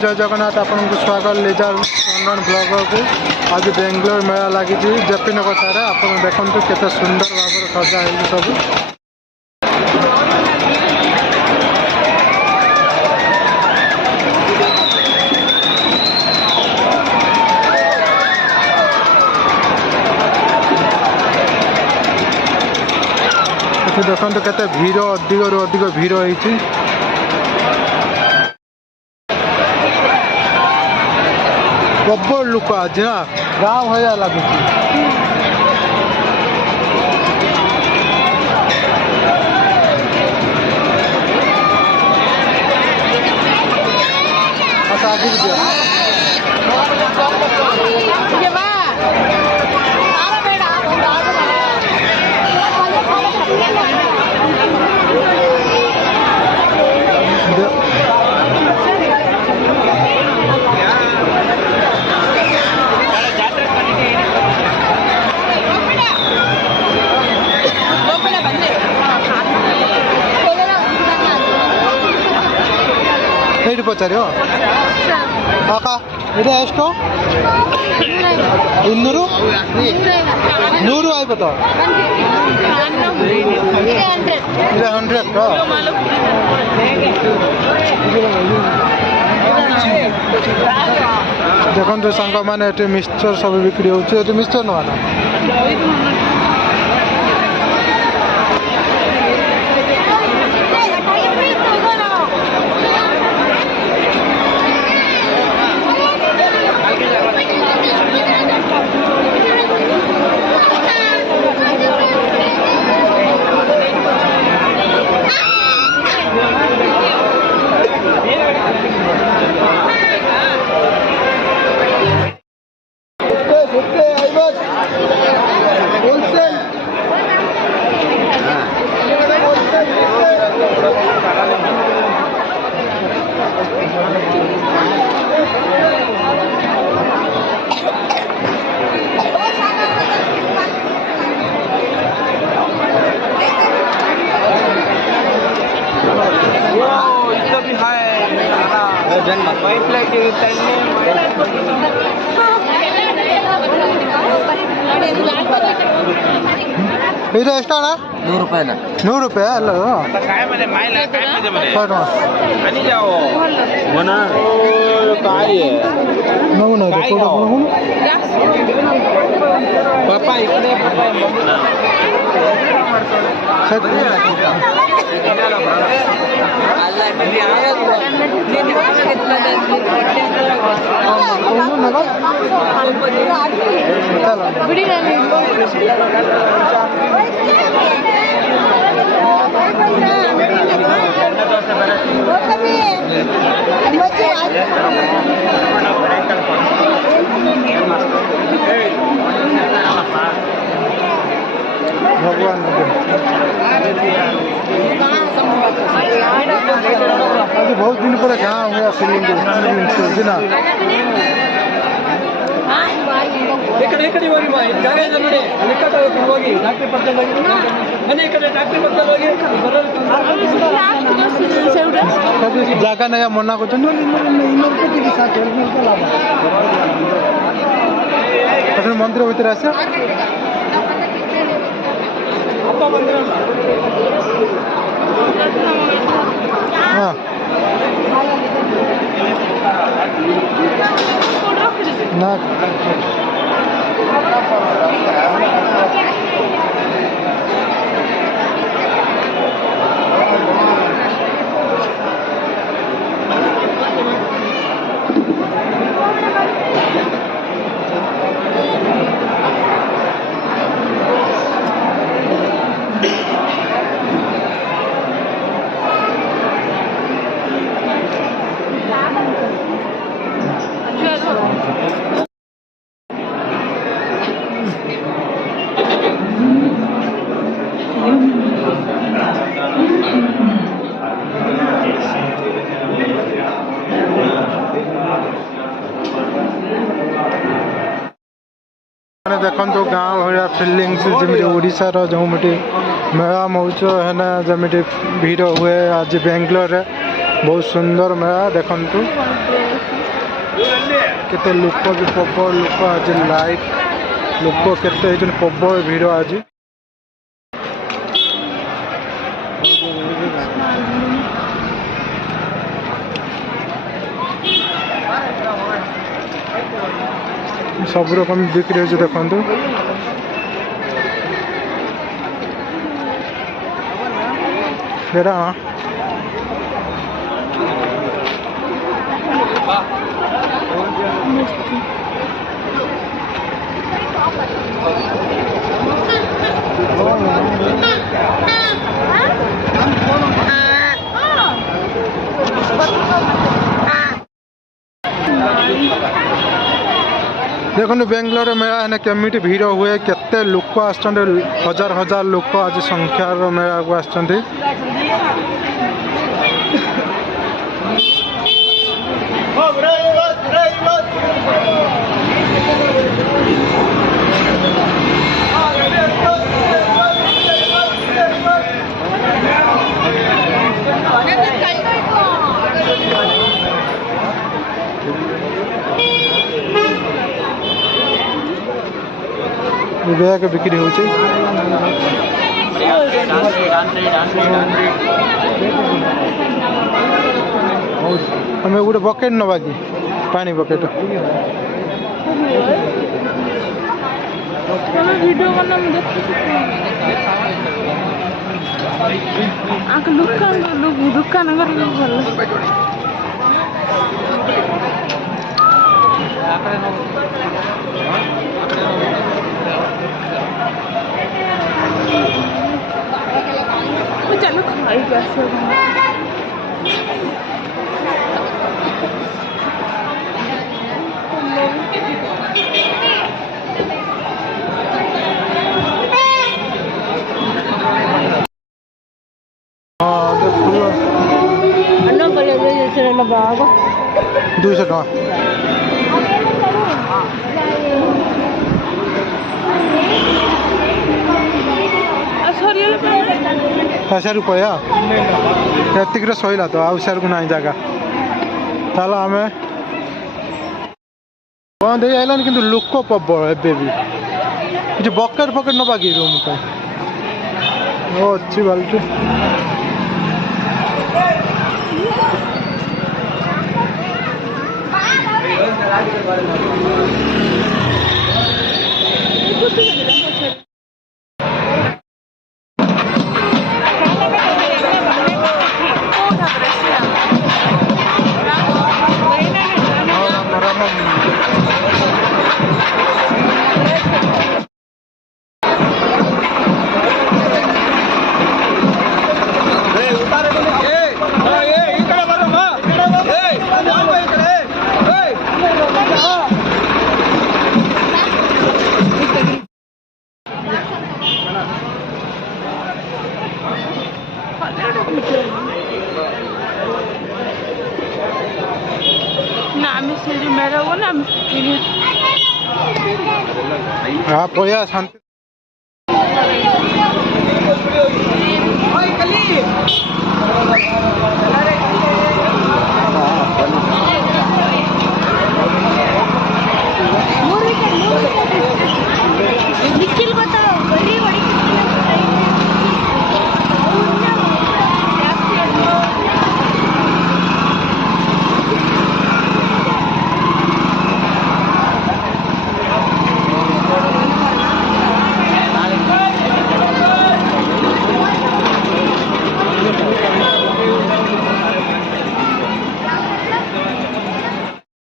जय जगन्नाथ आपन को स्वागत लेजर चंदन ब्लॉग को आज बेंगलोर मेला लगी जेपी नगर सारे आप देखते केते सुंदर भाव सजा है सब देखते केते भीड़ अधिक भीड़ होती प्रबल लोक आज ना गाँव भया लगुच पचार ಎಷ್ಟು ಇನ್ನೂರು ನೂರು ಆಯ್ತು ಇದು 100 देखो सांग मैंने मिक्सचर सब बिक्री होती मिक्सचर ना ಇದು ಎಷ್ಟಣ್ಣ 100 ರೂಪಾಯಿ 100 ರೂಪಾಯಿ ಅಲ್ಲ भगवान अभी बहुत दिन पर जहाँ हुआ फीलिंग ना जागा नया मना को मंदिर भीतर आस हाँ ना देखो गाँव भाया फिलिंग्स जमी ओडार जो मेला महोत्सव है जमी भीड़ हुए आज बेंगलोर बहुत सुंदर मेला देखंतु केते लोक भी प्रबल लोक आज लाइट लोक केते प्रबल भीड़ आज सब रकम बिक्री हो देखु देखो बेंगलोर मेला है केमिटी भीड़ हुए केते लोक आछन हजार हजार लोक आज संख्यार मेला को आछन बैग बिक्री हो हमें गोटे बकेट नवा कि पानी बकेट दुकान चलो खाई कैसे बाग 200 टका ऐसा रुपया एतिक सैला तो आउ सर को ना जगह ताला आम बंद हो जाइलानी कि लोक प्रबल एबे भी बकेट फकेट नवा कि रूम अच्छी बाल्टी मेरा वो ना आप शांति